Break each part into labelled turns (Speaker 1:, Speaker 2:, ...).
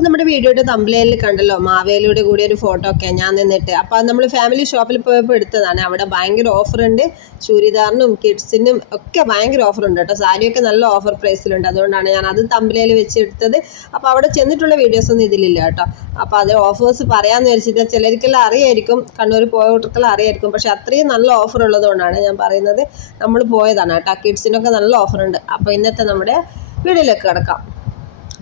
Speaker 1: അപ്പോൾ നമ്മുടെ വീഡിയോയുടെ തമ്പ്ലേലിൽ കണ്ടല്ലോ? മാവേലിയുടെ കൂടി ഒരു ഫോട്ടോ ഒക്കെ ഞാൻ നിന്നിട്ട്. അപ്പൊ നമ്മൾ ഫാമിലി ഷോപ്പിൽ പോയപ്പോൾ എടുത്തതാണ്. അവിടെ ഭയങ്കര ഓഫർ ഉണ്ട്. ചൂരിദാറിനും കിഡ്സിനും ഒക്കെ ഭയങ്കര ഓഫർ ഉണ്ട് കേട്ടോ. സാരിയൊക്കെ നല്ല ഓഫർ പ്രൈസിലുണ്ട് അതുകൊണ്ടാണ് ഞാൻ അത് തമ്പിലയിൽ വെച്ച് എടുത്തത്. അപ്പോൾ അവിടെ ചെന്നിട്ടുള്ള വീഡിയോസ് ഒന്നും ഇതിലില്ല കേട്ടോ. അപ്പൊ അത് ഓഫേഴ്സ് പറയാന്ന് വെച്ചിട്ട് ചിലർക്കെല്ലാം അറിയായിരിക്കും. കണ്ണൂർ പോയ പോയവർക്കെല്ലാം അറിയായിരിക്കും. പക്ഷെ അത്രയും നല്ല ഓഫർ ഉള്ളതുകൊണ്ടാണ് ഞാൻ പറയുന്നത്. നമ്മൾ പോയതാണ് കേട്ടോ. കിഡ്സിനൊക്കെ നല്ല ഓഫർ ഉണ്ട്. അപ്പോൾ ഇന്നത്തെ നമ്മുടെ വീഡിയോയിലേക്ക് കിടക്കാം.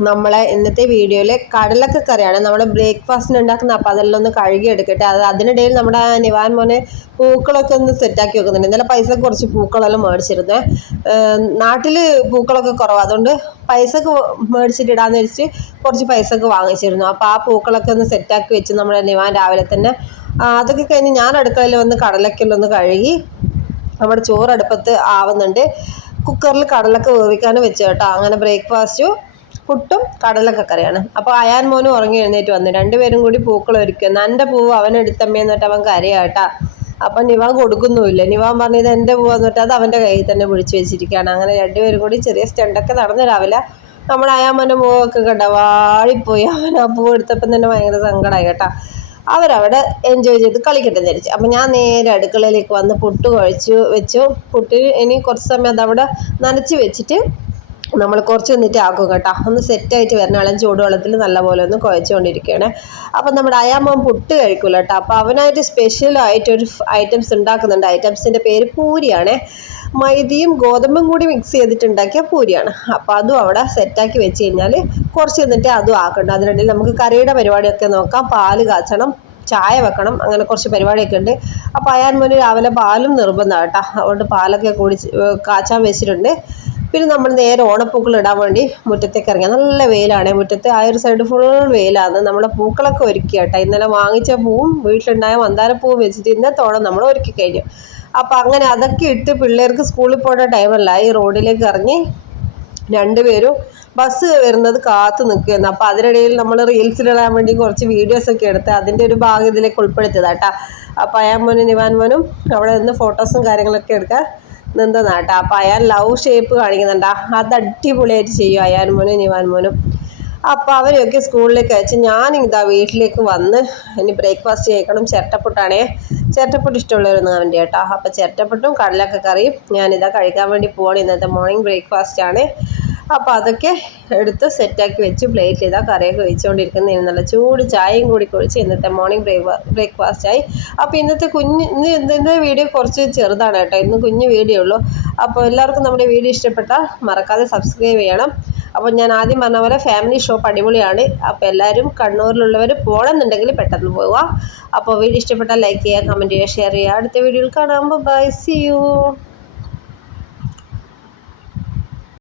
Speaker 1: നമ്മളെ ഇന്നത്തെ വീഡിയോയിൽ കടലക്ക കറിയാണ്. നമ്മൾ ബ്രേക്ക്ഫാസ്റ്റിന് ഉണ്ടാക്കുന്ന അപ്പോൾ അതെല്ലാം ഒന്ന് കഴുകി എടുക്കട്ടെ അത് അതിനിടയിൽ നമ്മുടെ നിവാൻ മോനെ പൂക്കളൊക്കെ ഒന്ന് സെറ്റാക്കി വെക്കുന്നുണ്ട്. ഇന്നലെ പൈസ കുറച്ച് പൂക്കളെല്ലാം മേടിച്ചിരുന്നേ. നാട്ടിൽ പൂക്കളൊക്കെ കുറവാണ് അതുകൊണ്ട് പൈസക്ക് മേടിച്ചിട്ട് ഇടാന്ന് വെച്ചിട്ട് കുറച്ച് പൈസക്ക് വാങ്ങിച്ചിരുന്നു. അപ്പോൾ ആ പൂക്കളൊക്കെ ഒന്ന് സെറ്റാക്കി വെച്ച് നമ്മുടെ നിവാൻ രാവിലെ തന്നെ അതൊക്കെ കഴിഞ്ഞ് ഞാൻ അടുക്കളയിൽ വന്ന് കടലക്കെല്ലാം ഒന്ന് കഴുകി നമ്മുടെ ചോറ് അടുപ്പത്ത് ആവുന്നുണ്ട്. കുക്കറിൽ കടലൊക്കെ വേവിക്കാനും വെച്ചു കേട്ടോ. അങ്ങനെ ബ്രേക്ക്ഫാസ്റ്റും പുട്ടും കടലൊക്കെ കറിയാണ് അപ്പോൾ അയാൻ മോനും ഉറങ്ങി എഴുന്നേറ്റ് വന്നു. രണ്ടുപേരും കൂടി പൂക്കൾ ഒരുക്കുന്നു എന്റെ പൂവ് അവൻ പറഞ്ഞിട്ട് അവൻ കരയാട്ടാ. അപ്പം നിവാൻ കൊടുക്കുന്നുമില്ല. നിവാൻ പറഞ്ഞത് എന്റെ പൂവ് എന്നിട്ട് അത് അവന്റെ കയ്യിൽ തന്നെ പിടിച്ചു വെച്ചിരിക്കുകയാണ്. അങ്ങനെ രണ്ടുപേരും കൂടി ചെറിയ സ്റ്റണ്ടൊക്കെ നടന്നു രാവിലെ നമ്മുടെ അയാമ്മന്റെ പൂവൊക്കെ കണ്ട? വാടിപ്പോയി. അവൻ ആ പൂവ് എടുത്തപ്പം തന്നെ ഭയങ്കര സങ്കടമായി കേട്ടാ. അവരവിടെ എൻജോയ് ചെയ്ത് കളിക്കട്ടെ വിചാരിച്ചു. അപ്പം ഞാൻ നേരെ അടുക്കളയിലേക്ക് വന്ന് പുട്ട് കുഴച്ചു വെച്ചു. പുട്ട് ഇനി കുറച്ച് സമയം അതവിടെ നനച്ച് വെച്ചിട്ട് നമ്മൾ കുറച്ച് നിന്നിട്ട് ആക്കും കേട്ടോ. ഒന്ന് സെറ്റായിട്ട് വരണം ഇളം ചൂടുവെള്ളത്തിൽ നല്ലപോലെ ഒന്ന് കുഴച്ചുകൊണ്ടിരിക്കുകയാണ്. അപ്പം നമ്മുടെ അയാമോൻ പുട്ട് കഴിക്കുമല്ലോ കേട്ടോ. അപ്പോൾ അവനായിട്ട് സ്പെഷ്യലായിട്ട് ഒരു ഐറ്റംസ് ഉണ്ടാക്കുന്നുണ്ട്. ഐറ്റംസിന്റെ പേര് പൂരിയാണ്. മൈദയും ഗോതമ്പും കൂടി മിക്സ് ചെയ്തിട്ടുണ്ടാക്കിയ പൂരിയാണ്. അപ്പോൾ അതും അവിടെ സെറ്റാക്കി വെച്ച് കഴിഞ്ഞാൽ കുറച്ച് നിന്നിട്ട് അതും ആക്കണ്ട. അതിനിടയിൽ നമുക്ക് കറിയുടെ പരിപാടിയൊക്കെ നോക്കാം. പാൽ കാച്ചണം ചായ വെക്കണം അങ്ങനെ കുറച്ച് പരിപാടിയൊക്കെ ഉണ്ട്. അപ്പോൾ അയാൻ മോന് രാവിലെ പാലും നിർബന്ധമാണ് കേട്ടോ. അതുകൊണ്ട് പാലൊക്കെ കൂടി കാച്ചാൻ വെച്ചിട്ടുണ്ട്. പിന്നെ നമ്മൾ നേരെ ഓണപ്പൂക്കൾ ഇടാൻ വേണ്ടി മുറ്റത്തേക്ക് ഇറങ്ങി. നല്ല വെയിലാണ്. മുറ്റത്ത് ആ ഒരു സൈഡ് ഫുൾ വെയിലാണ്. നമ്മുടെ പൂക്കളൊക്കെ ഒരുക്കി കേട്ടോ. ഇന്നലെ വാങ്ങിച്ച പൂവും വീട്ടിലുണ്ടായ മന്ദാരപ്പൂവും വെച്ചിട്ട് ഇന്നത്തോളം നമ്മൾ ഒരുക്കി കഴിഞ്ഞു. അപ്പം അങ്ങനെ അതൊക്കെ ഇട്ട് പിള്ളേർക്ക് സ്കൂളിൽ പോകേണ്ട ടൈമല്ല ഈ റോഡിലേക്ക് ഇറങ്ങി രണ്ടുപേരും ബസ് വരുന്നത് കാത്തു നിൽക്കുകയായിരുന്നു. അപ്പോൾ അതിനിടയിൽ നമ്മൾ റീൽസിലിടാൻ വേണ്ടി കുറച്ച് വീഡിയോസൊക്കെ എടുത്ത് അതിന്റെ ഒരു ഭാഗം ഇതിലേക്ക് ഉൾപ്പെടുത്തിയതാട്ടാ അപ്പോൾ അയാൻ മോനും നിവാൻ മോനും അവിടെ നിന്ന് ഫോട്ടോസും കാര്യങ്ങളൊക്കെ എടുക്കാൻ നിന്നതാട്ടാ അപ്പം അയാൻ ലവ് ഷേപ്പ് കാണിക്കുന്നുണ്ടാ. അത് അടിപൊളിയായിട്ട് ചെയ്യും അയാൻ മോനും നിവാൻ മോനും. അപ്പോൾ അവരെയൊക്കെ സ്കൂളിലേക്ക് അയച്ച് ഞാൻ ഇതാ വീട്ടിലേക്ക് വന്ന് ഇനി ബ്രേക്ക്ഫാസ്റ്റ് കഴിക്കണം. ചിരട്ടപ്പുട്ടാണേ. ചിരട്ടപ്പുട്ട് ഇഷ്ടമുള്ളവരൊന്നും അവന്റെ കേട്ടോ. അപ്പോൾ ചിരട്ടപ്പുട്ടും കടലൊക്കെ കറിയും ഞാനിതാ കഴിക്കാൻ വേണ്ടി പോവാണ്. ഇന്നത്തെ മോർണിംഗ് ബ്രേക്ക്ഫാസ്റ്റ് ആണ്. അപ്പോൾ അതൊക്കെ എടുത്ത് സെറ്റാക്കി വെച്ച് പ്ലേറ്റ് ഇതാ കറിയൊക്കെ വെച്ചുകൊണ്ടിരിക്കുന്ന നല്ല ചൂട് ചായയും കൂടി കുഴിച്ച് ഇന്നത്തെ മോർണിംഗ് ബ്രേക്ക് ബ്രേക്ക്ഫാസ്റ്റ് ആയി. അപ്പോൾ ഇന്നത്തെ കുഞ്ഞ് ഇന്ന് ഇന്നത്തെ വീഡിയോ കുറച്ച് ചെറുതാണ് കേട്ടോ. ഇന്ന് കുഞ്ഞ് വീഡിയോ ഉള്ളൂ. അപ്പോൾ എല്ലാവർക്കും നമ്മുടെ വീഡിയോ ഇഷ്ടപ്പെട്ടാൽ മറക്കാതെ സബ്സ്ക്രൈബ് ചെയ്യണം. അപ്പോൾ ഞാൻ ആദ്യം പറഞ്ഞ പോലെ ഫാമിലി ഷോപ്പ് അടിപൊളിയാണ്. അപ്പോൾ എല്ലാവരും കണ്ണൂരിലുള്ളവർ പോകണമെന്നുണ്ടെങ്കിൽ പെട്ടെന്ന് പോവുക അപ്പോൾ വീഡിയോ ഇഷ്ടപ്പെട്ടാൽ ലൈക്ക് ചെയ്യുക കമന്റ് ചെയ്യുക ഷെയർ ചെയ്യുക. അടുത്ത വീഡിയോയിൽ കാണാം. By C U